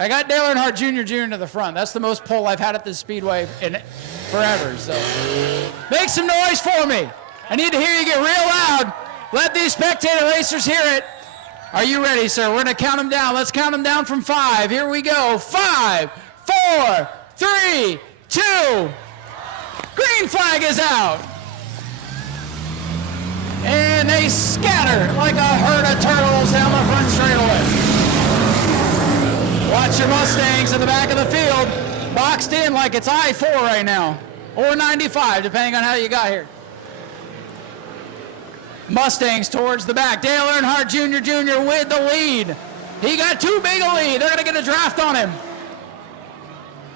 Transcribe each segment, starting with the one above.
I got Dale Earnhardt Jr. to the front. That's the most pull I've had at this Speedway in forever. So make some noise for me. I need to hear you get real loud. Let these spectator racers hear it. Are you ready, sir? We're going to count them down. Let's count them down from 5. Here we go. 5, 4, 3, 2. Green flag is out. And they scatter like a herd of turtles down the front straightaway. Watch your Mustangs in the back of the field, boxed in like it's I-4 right now, or 95, depending on how you got here. Mustangs towards the back. Dale Earnhardt Jr. with the lead. He got too big a lead. They're going to get a draft on him.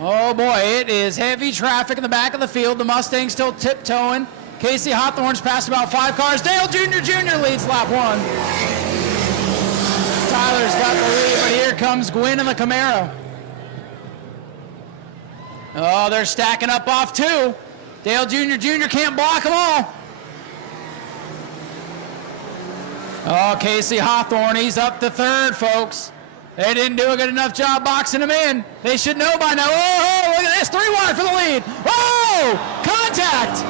Oh boy, it is heavy traffic in the back of the field. The Mustangs still tiptoeing. Casey Hawthorne's passed about 5 cars. Dale Jr. leads lap 1. Tyler's got the lead, but here comes Gwynn in the Camaro. Oh, they're stacking up off 2. Dale Jr. can't block them all. Oh, Casey Hawthorne, he's up to 3rd, folks. They didn't do a good enough job boxing him in. They should know by now. Oh, look at this, 3 wide for the lead. Oh, contact.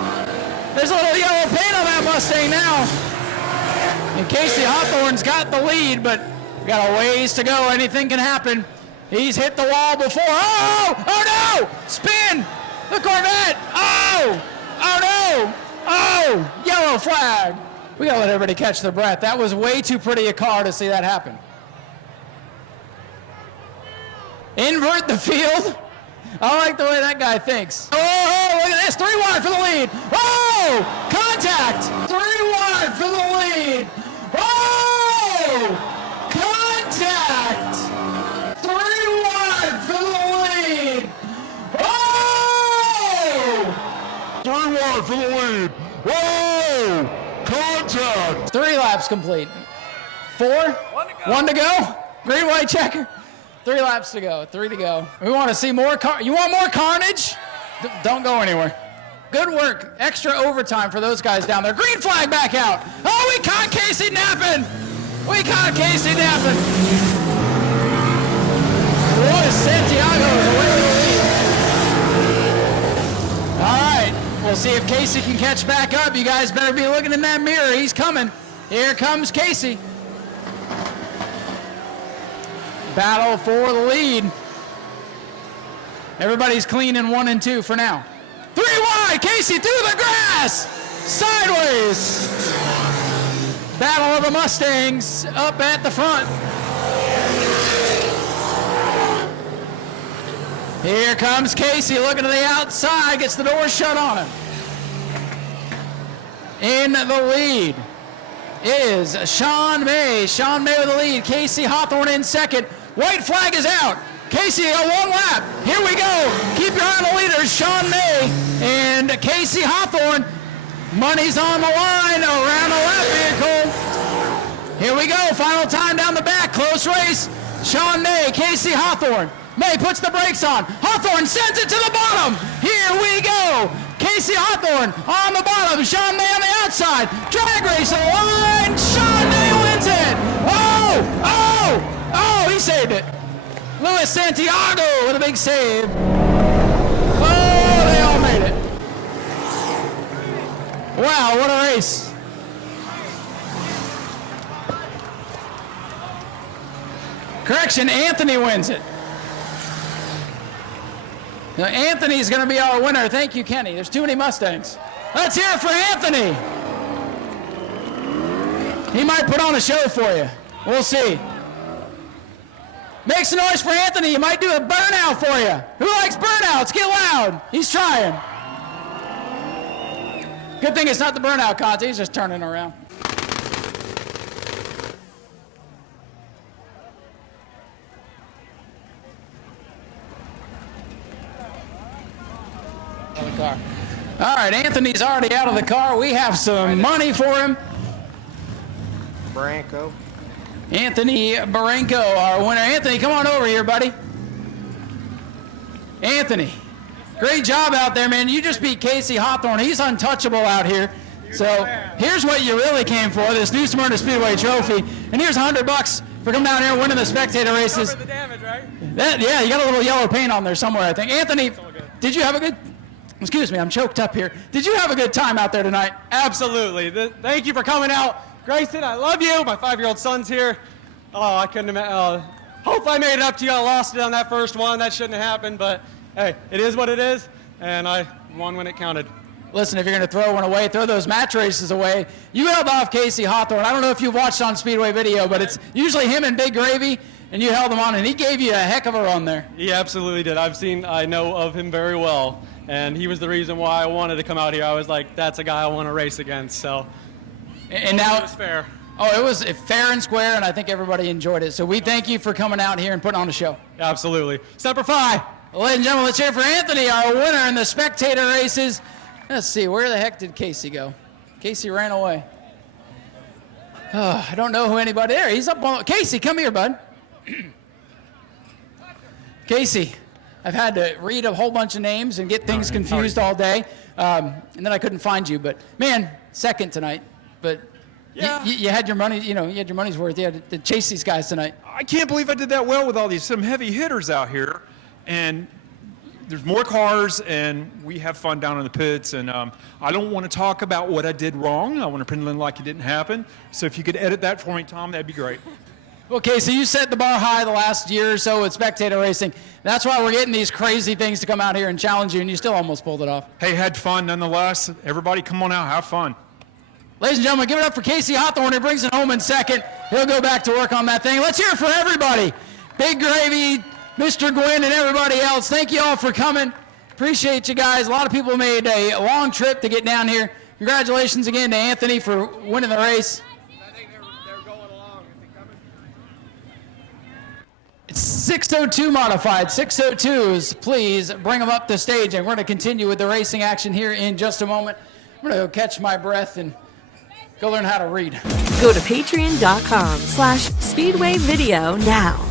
There's a little yellow paint on that Mustang now. And Casey Hawthorne's got the lead, but we got a ways to go. Anything can happen. He's hit the wall before. Oh no! Spin! The Corvette! Oh no! Oh, yellow flag. We gotta let everybody catch their breath. That was way too pretty a car to see that happen. Invert the field. I like the way that guy thinks. Oh, look at this. 3 wide for the lead. Oh, contact. 3 wide for the lead. Oh, contact. 3 wide for the lead. Oh, 3 wide for the lead. Whoa, contact. 3 laps complete. 4, 1 to go. Green, white, checker. 3 laps to go, 3 to go. We want to see more you want more carnage? Don't go anywhere. Good work, extra overtime for those guys down there. Green flag back out. Oh, we caught Casey napping. We caught Casey napping. Boy, Santiago is away with the lead. All right, we'll see if Casey can catch back up. You guys better be looking in that mirror. He's coming. Here comes Casey. Battle for the lead. Everybody's clean in 1 and 2 for now. 3 wide, Casey through the grass, sideways. Battle of the Mustangs up at the front. Here comes Casey looking to the outside, gets the door shut on him. In the lead is Sean May. Sean May with the lead. Casey Hawthorne in 2nd. White flag is out. Casey, a 1 lap. Here we go. Keep your eye on the leaders, Sean May and Casey Hawthorne. Money's on the line around the lap vehicle. Here we go. Final time down the back. Close race. Sean May, Casey Hawthorne. May puts the brakes on. Hawthorne sends it to the bottom. Here we go. Casey Hawthorne on the bottom. Sean May on the outside. Drag race on the line. Sean May wins it. Oh, he saved it. Luis Santiago with a big save. Oh, they all made it. Wow, what a race. Correction, Anthony wins it. Now, Anthony's going to be our winner. Thank you, Kenny. There's too many Mustangs. Let's hear it for Anthony. He might put on a show for you. We'll see. Make some noise for Anthony. He might do a burnout for you. Who likes burnouts? Get loud. He's trying. Good thing it's not the burnout contest. He's just turning around. Out of the car. All right, Anthony's already out of the car. We have some money for him. Branco. Anthony Barenko, our winner. Anthony, come on over here, buddy. Anthony, great job out there, man. You just beat Casey Hawthorne. He's untouchable out here. So here's what you really came for, this new Smyrna Speedway trophy. And here's $100 for coming down here and winning the spectator races. Cover the damage, right? Yeah, you got a little yellow paint on there somewhere, I think. Anthony, did you have a good, excuse me, I'm choked up here. Did you have a good time out there tonight? Absolutely. Thank you for coming out. Grayson, I love you. My 5-year-old son's here. Oh, I couldn't imagine. Hopefully I made it up to you. I lost it on that first one. That shouldn't have happened, but hey, it is what it is, and I won when it counted. Listen, if you're going to throw one away, throw those match races away. You held off Casey Hawthorne. I don't know if you've watched on Speedway video, but it's usually him and Big Gravy, and you held him on, and he gave you a heck of a run there. He absolutely did. I know of him very well, and he was the reason why I wanted to come out here. I was like, that's a guy I want to race against, so. And now it was fair. Oh, it was fair and square, and I think everybody enjoyed it. So we thank you for coming out here and putting on the show. Absolutely. Semper Fi. Ladies and gentlemen, let's hear it for Anthony, our winner in the Spectator races. Let's see, where the heck did Casey go? Casey ran away. Oh, I don't know who anybody there. He's up on. Casey, come here, bud. Casey, I've had to read a whole bunch of names and get things confused all day, and then I couldn't find you. But man, second tonight. But yeah, you had your money. You had your money's worth. You had to chase these guys tonight. I can't believe I did that well with some heavy hitters out here, and there's more cars, and we have fun down in the pits, and I don't want to talk about what I did wrong. I want to pretend like it didn't happen. So if you could edit that for me, Tom, that'd be great. Okay, so you set the bar high the last year or so with Spectator racing. That's why we're getting these crazy things to come out here and challenge you, and you still almost pulled it off. Hey, had fun nonetheless. Everybody come on out, have fun. Ladies and gentlemen, give it up for Casey Hawthorne, who brings it home in second. He'll go back to work on that thing. Let's hear it for everybody. Big Gravy, Mr. Gwynn, and everybody else. Thank you all for coming. Appreciate you guys. A lot of people made a long trip to get down here. Congratulations again to Anthony for winning the race. I think they're going along. Is it coming? It's 602 modified. 602s, please bring them up the stage, and we're going to continue with the racing action here in just a moment. I'm going to go catch my breath and go learn how to read. Go to patreon.com/Speedway Video now.